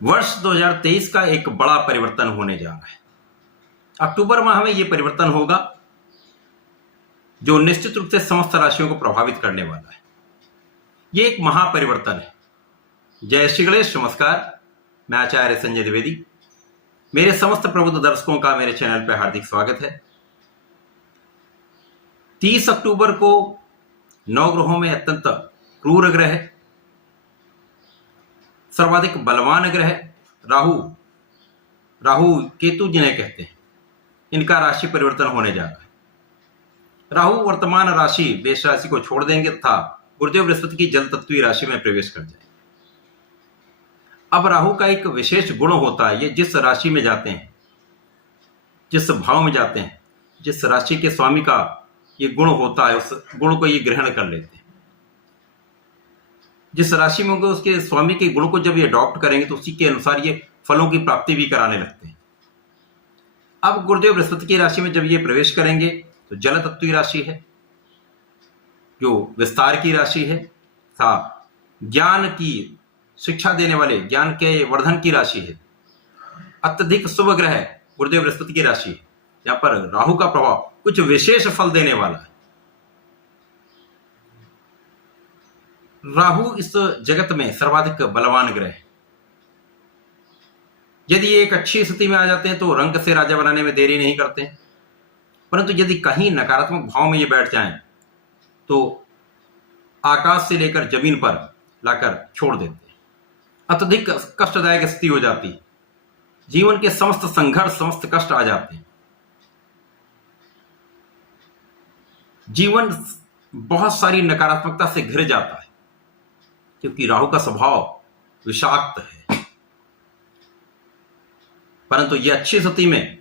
वर्ष 2023 का एक बड़ा परिवर्तन होने जा रहा है। अक्टूबर माह में यह परिवर्तन होगा जो निश्चित रूप से समस्त राशियों को प्रभावित करने वाला है। यह एक महापरिवर्तन है। जय श्री गणेश, नमस्कार। मैं आचार्य संजय द्विवेदी। मेरे समस्त प्रबुद्ध दर्शकों का मेरे चैनल पर हार्दिक स्वागत है। 30 अक्टूबर को नवग्रहों में अत्यंत क्रूर ग्रह, सर्वाधिक बलवान ग्रह राहु केतु जिन्हें कहते हैं, इनका राशि परिवर्तन होने जा रहा है। राहु वर्तमान राशि मेष राशि को छोड़ देंगे तथा गुरुदेव बृहस्पति की जल तत्वीय राशि में प्रवेश कर जाएंगे। अब राहु का एक विशेष गुण होता है, ये जिस राशि में जाते हैं, जिस भाव में जाते हैं, जिस राशि के स्वामी का ये गुण होता है, उस गुण को ये ग्रहण कर लेते हैं। जिस राशि में होंगे उसके स्वामी के गुण को जब ये अडॉप्ट करेंगे तो उसी के अनुसार ये फलों की प्राप्ति भी कराने लगते हैं। अब गुरुदेव बृहस्पति की राशि में जब ये प्रवेश करेंगे तो जल तत्व की राशि है, जो विस्तार की राशि है तथा ज्ञान की शिक्षा देने वाले, ज्ञान के वर्धन की राशि है। अत्यधिक शुभ ग्रह गुरुदेव बृहस्पति की राशि है। यहाँ पर राहु का प्रभाव कुछ विशेष फल देने वाला है। राहु इस जगत में सर्वाधिक बलवान ग्रह है। यदि ये एक अच्छी स्थिति में आ जाते हैं तो रंग से राजा बनाने में देरी नहीं करते हैं, परंतु यदि कहीं नकारात्मक भाव में ये बैठ जाएं तो आकाश से लेकर जमीन पर लाकर छोड़ देते हैं। अत्यधिक कष्टदायक स्थिति हो जाती है। जीवन के समस्त संघर्ष, समस्त कष्ट आ जाते हैं। जीवन बहुत सारी नकारात्मकता से घिर जाता है, क्योंकि राहु का स्वभाव विषाक्त है। परंतु ये अच्छी स्थिति में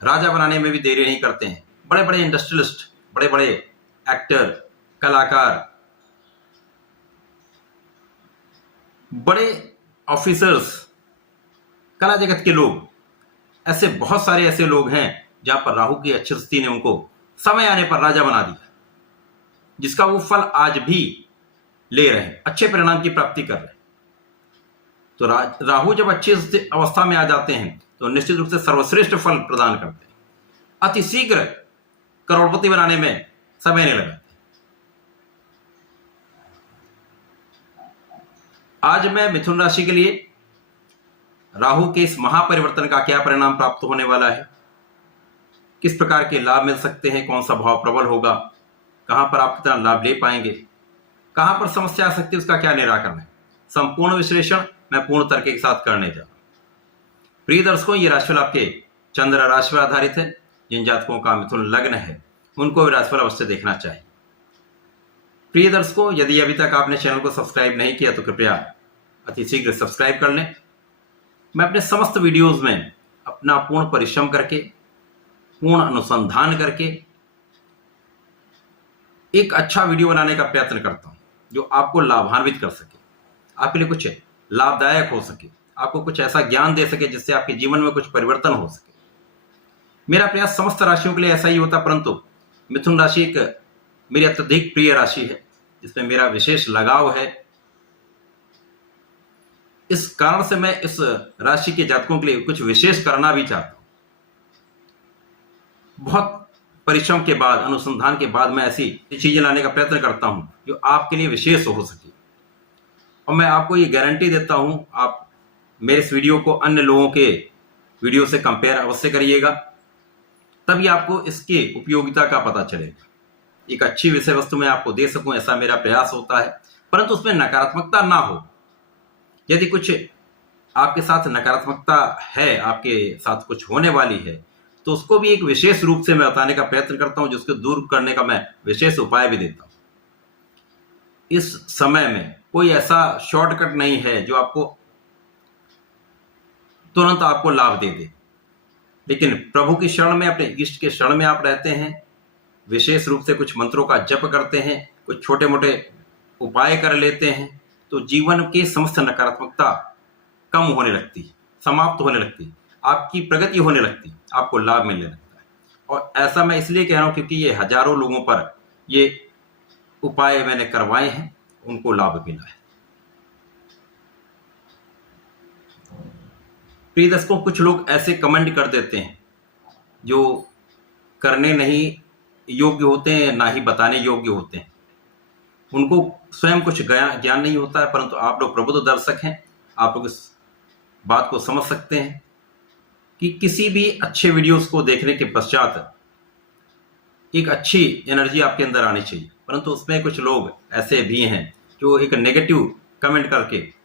राजा बनाने में भी देरी नहीं करते हैं। बड़े बड़े इंडस्ट्रियलिस्ट, बड़े बड़े एक्टर, कलाकार, बड़े ऑफिसर्स, कला जगत के लोग, ऐसे बहुत सारे ऐसे लोग हैं जहां पर राहु की अच्छी स्थिति ने उनको समय आने पर राजा बना दिया, जिसका वो फल आज भी ले रहे हैं, अच्छे परिणाम की प्राप्ति कर रहे हैं। तो राहु जब अच्छी अवस्था में आ जाते हैं तो निश्चित रूप से सर्वश्रेष्ठ फल प्रदान करते हैं। अति शीघ्र करोड़पति बनाने में समय नहीं लगाते। आज मैं मिथुन राशि के लिए राहु के इस महापरिवर्तन का क्या परिणाम प्राप्त होने वाला है, किस प्रकार के लाभ मिल सकते हैं, कौन सा भाव प्रबल होगा, कहां पर आप कितना लाभ ले पाएंगे, कहां पर समस्या आ सकती है, उसका क्या निराकरण है, संपूर्ण विश्लेषण मैं पूर्ण तर्क के साथ करने जा रहा हूं। प्रिय दर्शकों, ये राशिफल आपके चंद्र राशि पर आधारित है। जिन जातकों का मिथुन लग्न है उनको भी राशिफल अवश्य देखना चाहिए। प्रिय दर्शकों, यदि अभी तक आपने चैनल को सब्सक्राइब नहीं किया तो कृपया अति शीघ्र सब्सक्राइब कर लें। मैं अपने समस्त वीडियोज में अपना पूर्ण परिश्रम करके, पूर्ण अनुसंधान करके एक अच्छा वीडियो बनाने का प्रयत्न करता हूं, जो आपको लाभान्वित कर सके, आपके लिए कुछ लाभदायक हो सके, आपको कुछ ऐसा ज्ञान दे सके जिससे आपके जीवन में कुछ परिवर्तन हो सके। मेरा प्रयास समस्त राशियों के लिए ऐसा ही होता, परंतु मिथुन राशि एक मेरी अत्यधिक प्रिय राशि है, जिसमें मेरा विशेष लगाव है। इस कारण से मैं इस राशि के जातकों के लिए कुछ विशेष करना भी चाहता हूं। बहुत परिश्रम के बाद, अनुसंधान के बाद मैं ऐसी चीजें लाने का प्रयत्न करता हूं जो आपके लिए विशेष हो सके। और मैं आपको ये गारंटी देता हूं, आप मेरे इस वीडियो को अन्य लोगों के वीडियो से कंपेयर अवश्य करिएगा, तभी आपको इसकी उपयोगिता का पता चलेगा। एक अच्छी विषय वस्तु मैं आपको दे सकूं, ऐसा मेरा प्रयास होता है, परंतु उसमें नकारात्मकता ना हो। यदि कुछ आपके साथ नकारात्मकता है, आपके साथ कुछ होने वाली है, तो उसको भी एक विशेष रूप से मैं बताने का प्रयत्न करता हूं, जिसको दूर करने का मैं विशेष उपाय भी देता हूं। इस समय में कोई ऐसा शॉर्टकट नहीं है जो आपको तुरंत आपको लाभ दे दे, लेकिन प्रभु की शरण में, अपने इष्ट के शरण में आप रहते हैं, विशेष रूप से कुछ मंत्रों का जप करते हैं, कुछ छोटे मोटे उपाय कर लेते हैं, तो जीवन की समस्त नकारात्मकता कम होने लगती है, समाप्त होने लगती है, आपकी प्रगति होने लगती है, आपको लाभ मिलने लगता है। और ऐसा मैं इसलिए कह रहा हूं क्योंकि ये हजारों लोगों पर ये उपाय मैंने करवाए हैं, उनको लाभ मिला है। प्रिय दर्शकों, कुछ लोग ऐसे कमेंट कर देते हैं जो करने नहीं योग्य होते हैं, ना ही बताने योग्य होते हैं। उनको स्वयं कुछ ज्ञान नहीं होता है, परंतु आप लोग प्रबुद्ध दर्शक हैं, आप लोग इस बात को समझ सकते हैं कि किसी भी अच्छे वीडियोस को देखने के पश्चात एक अच्छी एनर्जी आपके अंदर आनी चाहिए, परंतु उसमें कुछ लोग ऐसे भी हैं जो एक नेगेटिव कमेंट करके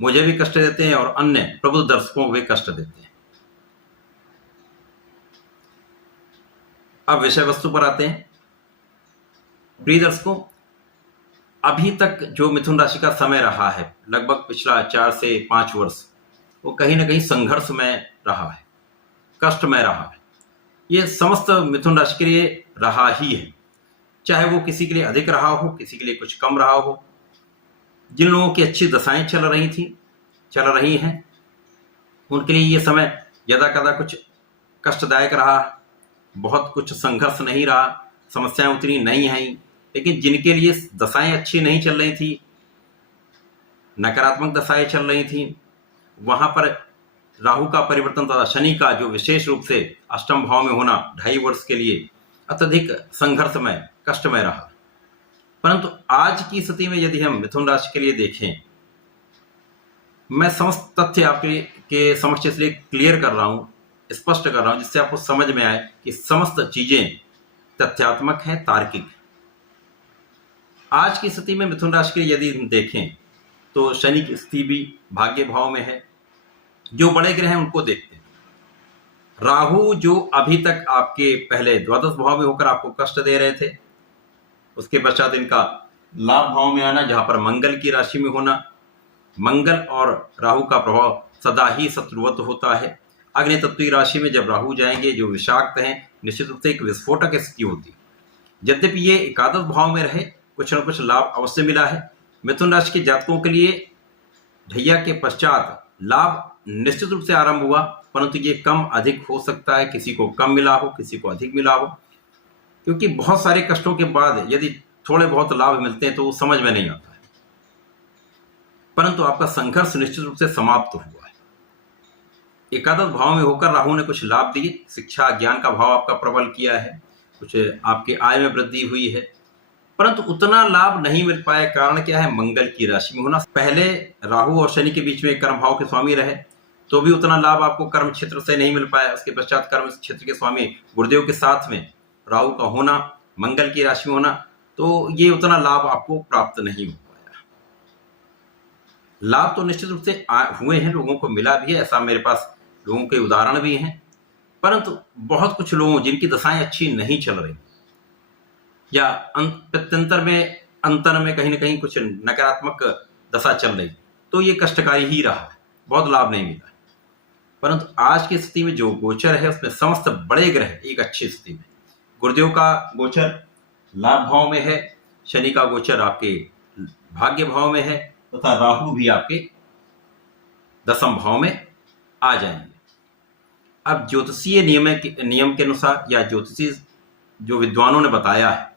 मुझे भी कष्ट देते हैं और अन्य प्रबुद्ध दर्शकों को भी कष्ट देते हैं। अब विषय वस्तु पर आते हैं। प्रिय दर्शकों, अभी तक जो मिथुन राशि का समय रहा है, लगभग पिछला 4 से 5 वर्ष, वो कहीं ना कहीं संघर्षमय रहा है, कष्टमय रहा है। ये समस्त मिथुन राशि के लिए रहा ही है, चाहे वो किसी के लिए अधिक रहा हो, किसी के लिए कुछ कम रहा हो। जिन लोगों की अच्छी दशाएं चल रही हैं, उनके लिए ये समय यदा कदा कुछ कष्टदायक रहा, बहुत कुछ संघर्ष नहीं रहा, समस्याएं उतनी नहीं आई। लेकिन जिनके लिए दशाएं अच्छी नहीं चल रही थी, नकारात्मक दशाएं चल रही थी, वहां पर राहु का परिवर्तन तथा शनि का जो विशेष रूप से अष्टम भाव में होना 2.5 वर्ष के लिए अत्यधिक संघर्षमय, कष्टमय रहा। परंतु आज की स्थिति में यदि हम मिथुन राशि के लिए देखें, मैं समस्त तथ्य आपके समक्ष इसलिए क्लियर कर रहा हूं, स्पष्ट कर रहा हूं, जिससे आपको समझ में आए कि समस्त चीजें तथ्यात्मक हैं, तार्किक हैं। आज की स्थिति में मिथुन राशि के लिए यदि हम देखें तो शनि की स्थिति भी भाग्य भाव में है। जो बड़े ग्रह हैं उनको देखते हैं। राहु जो अभी तक आपके पहले द्वादश भाव में होकर आपको कष्ट दे रहे थे, उसके पश्चात इनका लाभ भाव में आना, जहां पर मंगल की राशि में होना। मंगल और राहु का प्रभाव सदा ही शत्रुवत होता है। अग्नि तत्व राशि में जब राहु जाएंगे, जो विषाक्त हैं, निश्चित रूप से एक विस्फोटक स्थिति होती है। यद्यपि ये एकादश भाव में रहे, कुछ न कुछ लाभ अवश्य मिला है। मिथुन राशि के जातकों के लिए ढैया के पश्चात लाभ निश्चित रूप से आरंभ हुआ, परंतु ये कम अधिक हो सकता है, किसी को कम मिला हो, किसी को अधिक मिला हो, क्योंकि बहुत सारे कष्टों के बाद यदि थोड़े बहुत लाभ मिलते हैं तो वो समझ में नहीं आता है। परंतु आपका संघर्ष निश्चित रूप से समाप्त हुआ है। एकादश भाव में होकर राहु ने कुछ लाभ दिए, शिक्षा ज्ञान का भाव आपका प्रबल किया है, कुछ आपके आय में वृद्धि हुई है, परंतु उतना लाभ नहीं मिल पाया। कारण क्या है? मंगल की राशि में होना। पहले राहु और शनि के बीच में कर्म भाव के स्वामी रहे, तो भी उतना लाभ आपको कर्म क्षेत्र से नहीं मिल पाया। उसके पश्चात कर्म क्षेत्र के स्वामी गुरुदेव के साथ में राहु का होना, मंगल की राशि में होना, तो ये उतना लाभ आपको प्राप्त नहीं हो पाया। लाभ तो निश्चित रूप से हुए हैं, लोगों को मिला भी है, ऐसा मेरे पास लोगों के उदाहरण भी हैं, परंतु बहुत कुछ लोगों जिनकी दशाएं अच्छी नहीं चल रही, या अंतर में कहीं ना कहीं कुछ नकारात्मक दशा चल रही, तो ये कष्टकारी ही रहा, बहुत लाभ नहीं मिला। परंतु आज की स्थिति में जो गोचर है उसमें समस्त बड़े ग्रह एक अच्छी स्थिति में। गुरुदेव का गोचर लाभ भाव में है, शनि का गोचर आपके भाग्य भाव में है, तथा राहु भी आपके दशम भाव में आ जाएंगे। अब ज्योतिषीय नियम के अनुसार, या ज्योतिषी जो विद्वानों ने बताया है,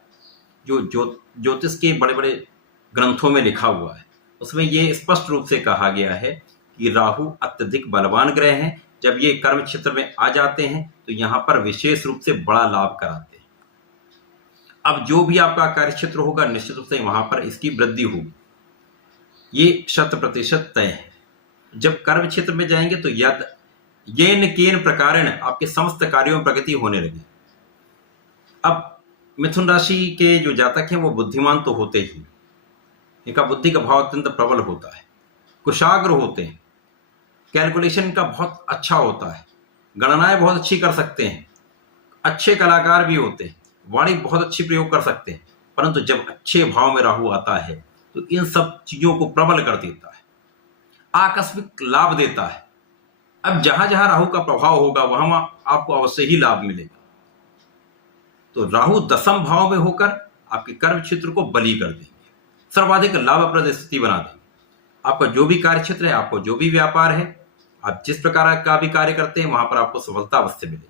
जो ज्योतिष के बड़े बड़े ग्रंथों में लिखा हुआ है, उसमें ये स्पष्ट रूप से कहा गया है कि राहु अत्यधिक बलवान ग्रह हैं। जब ये कर्म क्षेत्र में आ जाते हैं तो यहाँ पर विशेष रूप से बड़ा लाभ कराते हैं। अब जो भी आपका कार्य क्षेत्र होगा, निश्चित रूप से वहां पर इसकी वृद्धि होगी, ये 100% तय है। जब कर्म क्षेत्र में जाएंगे तो येन केन प्रकारेण आपके समस्त कार्यों में प्रगति होने लगी। अब मिथुन राशि के जो जातक हैं वो बुद्धिमान तो होते ही, इनका बुद्धि का भाव अत्यंत प्रबल होता है, कुशाग्र होते हैं, कैलकुलेशन का बहुत अच्छा होता है, गणनाएं बहुत अच्छी कर सकते हैं, अच्छे कलाकार भी होते हैं, वाणी बहुत अच्छी प्रयोग कर सकते हैं। परंतु जब अच्छे भाव में राहु आता है तो इन सब चीजों को प्रबल कर देता है, आकस्मिक लाभ देता है। अब जहां जहां राहु का प्रभाव होगा वहां आपको अवश्य ही लाभ मिलेगा। तो राहु दशम भाव में होकर आपके कर्म क्षेत्र को बली कर देंगे, सर्वाधिक लाभप्रद स्थिति बना देंगे। आपका जो भी कार्य क्षेत्र है, आपको जो भी व्यापार है, आप जिस प्रकार का भी कार्य करते हैं, वहां पर आपको सफलता अवश्य मिलेगी।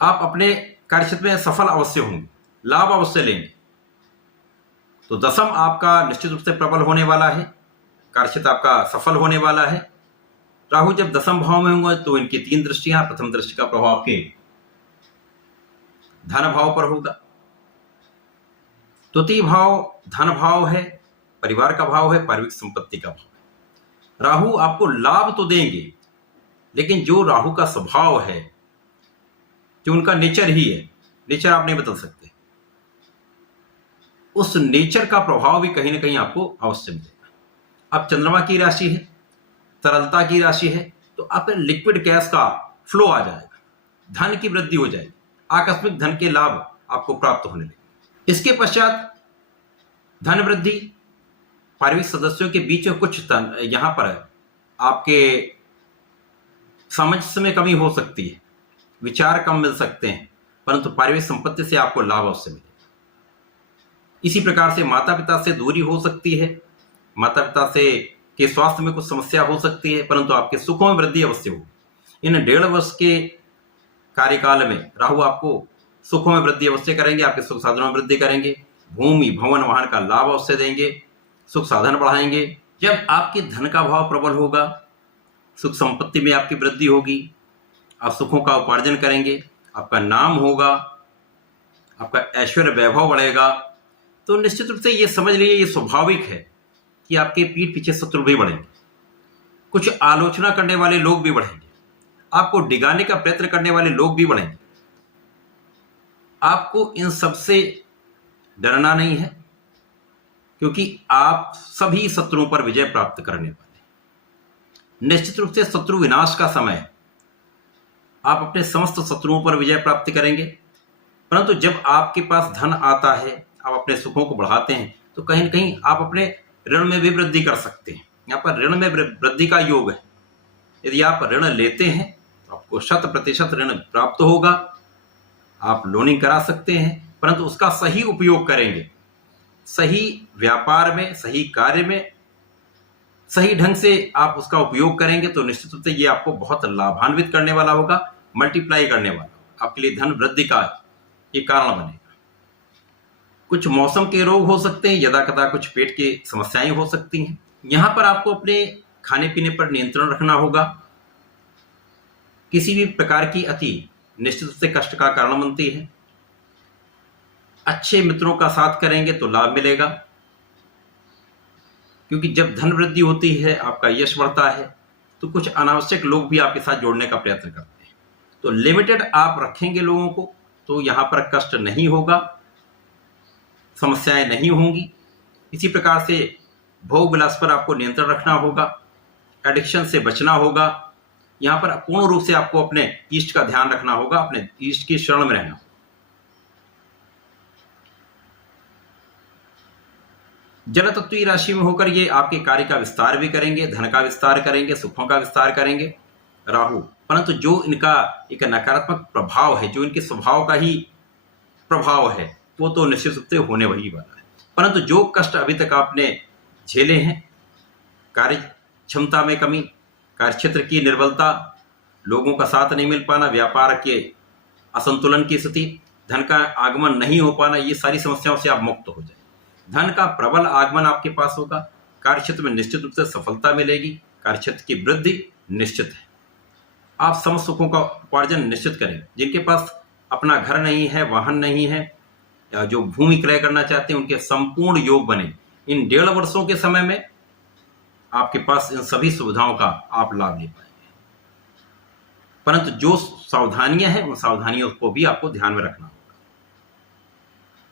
आप अपने कार्य क्षेत्र में सफल अवश्य होंगे, लाभ अवश्य लेंगे। तो दशम आपका निश्चित रूप से प्रबल होने वाला है, कार्य क्षेत्र आपका सफल होने वाला है। राहु जब दशम भाव में होंगे तो इनकी 3 दृष्टियां, प्रथम दृष्टि का प्रभाव आपके धन भाव पर होगा। द्वितीय भाव धन भाव है, परिवार का भाव है, पारिवारिक संपत्ति का भाव है। राहु आपको लाभ तो देंगे, लेकिन जो राहु का स्वभाव है, जो उनका नेचर ही है, नेचर आप नहीं बदल सकते, उस नेचर का प्रभाव भी कहीं ना कहीं आपको अवश्य मिलेगा। अब चंद्रमा की राशि है, तरलता की राशि है, तो आप लिक्विड कैश का फ्लो आ जाएगा, धन की वृद्धि हो जाएगी, आकस्मिक धन के लाभ आपको प्राप्त होने लगेंगे। इसके पश्चात धन वृद्धि, पारिवारिक सदस्यों के बीच में कुछ यहां पर आपके सामंजस्य में कमी हो सकती है, विचार कम मिल सकते हैं, परंतु पारिवारिक संपत्ति से आपको लाभ अवश्य मिलेगा। इसी प्रकार से माता पिता से दूरी हो सकती है, माता पिता से के स्वास्थ्य में कुछ समस्या हो सकती है, परंतु आपके सुखों में वृद्धि अवश्य होगी। इन 1.5 वर्ष के कार्यकाल में राहु आपको सुखों में वृद्धि अवश्य करेंगे, आपके सुख साधनों में वृद्धि करेंगे, भूमि भवन वाहन का लाभ अवश्य देंगे, सुख साधन बढ़ाएंगे। जब आपके धन का भाव प्रबल होगा, सुख संपत्ति में आपकी वृद्धि होगी, आप सुखों का उपार्जन करेंगे, आपका नाम होगा, आपका ऐश्वर्य वैभव बढ़ेगा, तो निश्चित रूप से ये समझ लीजिए, ये स्वाभाविक है कि आपके पीठ पीछे शत्रु भी बढ़ेंगे, कुछ आलोचना करने वाले लोग भी बढ़ेंगे, आपको डिगाने का प्रयत्न करने वाले लोग भी बढ़ेंगे। आपको इन सब से डरना नहीं है, क्योंकि आप सभी शत्रुओं पर विजय प्राप्त करने वाले। निश्चित रूप से शत्रु विनाश का समय है, आप अपने समस्त शत्रुओं पर विजय प्राप्त करेंगे। परंतु जब आपके पास धन आता है, आप अपने सुखों को बढ़ाते हैं, तो कहीं न कहीं आप अपने ऋण में भी वृद्धि कर सकते हैं। यहाँ पर ऋण में वृद्धि का योग है। यदि आप ऋण लेते हैं तो आपको 100% ऋण प्राप्त होगा, आप लोनिंग करा सकते हैं, परंतु उसका सही उपयोग करेंगे, सही व्यापार में, सही कार्य में, सही ढंग से आप उसका उपयोग करेंगे तो निश्चित रूप से ये आपको बहुत लाभान्वित करने वाला होगा, मल्टीप्लाई करने वाला होगा, आपके लिए धन वृद्धि का ये कारण बनेगा। कुछ मौसम के रोग हो सकते हैं, यदा कदा कुछ पेट की समस्याएं हो सकती हैं। यहां पर आपको अपने खाने पीने पर नियंत्रण रखना होगा। किसी भी प्रकार की अति निश्चित रूप से कष्ट का कारण बनती है। अच्छे मित्रों का साथ करेंगे तो लाभ मिलेगा, क्योंकि जब धन वृद्धि होती है, आपका यश बढ़ता है, तो कुछ अनावश्यक लोग भी आपके साथ जोड़ने का प्रयत्न करते हैं। तो लिमिटेड आप रखेंगे लोगों को, तो यहां पर कष्ट नहीं होगा, समस्याएं नहीं होंगी। इसी प्रकार से भोग विलास पर आपको नियंत्रण रखना होगा, एडिक्शन से बचना होगा। यहां पर पूर्ण रूप से आपको अपने इष्ट का ध्यान रखना होगा, अपने इष्ट की शरण में रहना। जल तत्वीय राशि में होकर ये आपके कार्य का विस्तार भी करेंगे, धन का विस्तार करेंगे, सुखों का विस्तार करेंगे राहु। परंतु जो इनका एक नकारात्मक प्रभाव है, जो इनके स्वभाव का ही प्रभाव है, वो तो निश्चित रूप से होने वही वाला है। परंतु जो कष्ट अभी तक आपने झेले हैं, कार्य क्षमता में कमी, कार्यक्षेत्र की निर्बलता, लोगों का साथ नहीं मिल पाना, व्यापार के असंतुलन की स्थिति, धन का आगमन नहीं हो पाना, ये सारी समस्याओं से आप मुक्त हो जाए। धन का प्रबल आगमन आपके पास होगा, कार्यक्षेत्र में निश्चित रूप से सफलता मिलेगी, कार्यक्षेत्र की वृद्धि निश्चित है। आप समस्त सुखों का उपार्जन निश्चित करें। जिनके पास अपना घर नहीं है, वाहन नहीं है, या जो भूमि क्रय करना चाहते हैं, उनके संपूर्ण योग बने। इन 1.5 वर्षों के समय में आपके पास इन सभी सुविधाओं का आप लाभ ले पाएंगे। परंतु जो सावधानियां हैं, उन सावधानियों को भी आपको ध्यान में रखना होगा।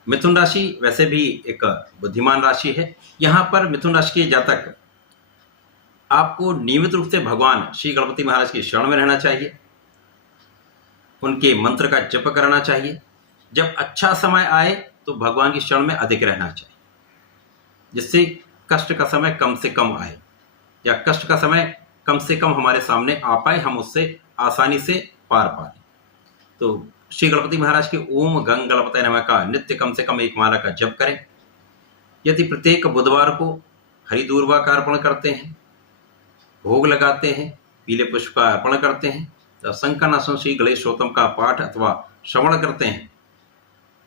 मिथुन राशि वैसे भी एक बुद्धिमान राशि है। यहां पर मिथुन राशि के जातक आपको नियमित रूप से भगवान श्री गणपति महाराज की शरण में रहना चाहिए, उनके मंत्र का जप करना चाहिए। जब अच्छा समय आए तो भगवान की शरण में अधिक रहना चाहिए, जिससे कष्ट का समय कम से कम आए, या कष्ट का समय कम से कम हमारे सामने आ पाए, हम उससे आसानी से पार पा लें। तो श्री गणपति महाराज के ओम गंग गणपतये नमः का नित्य कम से कम 1 माला का जप करें। यदि प्रत्येक बुधवार को हरि दूर्वा का अर्पण करते हैं, भोग लगाते हैं, पीले पुष्प का अर्पण करते हैं, तो संकनासन श्री गणेश स्तोत्रम का पाठ अथवा श्रवण करते हैं,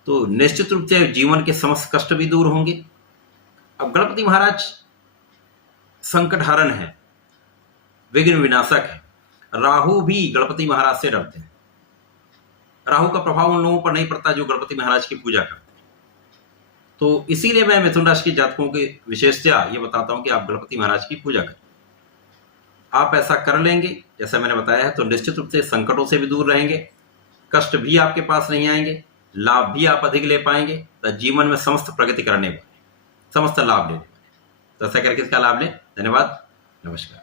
तो निश्चित रूप से जीवन के समस्त कष्ट भी दूर होंगे। अब गणपति महाराज संकट हरण है, विघ्न विनाशक है। राहु भी गणपति महाराज से डरते हैं। राहु का प्रभाव उन लोगों पर नहीं पड़ता जो गणपति महाराज की पूजा करते हैं। तो इसीलिए मैं मिथुन राशि के जातकों की विशेषता ये बताता हूं कि आप गणपति महाराज की पूजा करें। आप ऐसा कर लेंगे जैसा मैंने बताया है तो निश्चित रूप से संकटों से भी दूर रहेंगे, कष्ट भी आपके पास नहीं आएंगे, लाभ भी आप अधिक ले पाएंगे, तो जीवन में समस्त प्रगति करने वाले, समस्त लाभ लेने वाले। तो ऐसा करके इसका लाभ लें। धन्यवाद, नमस्कार।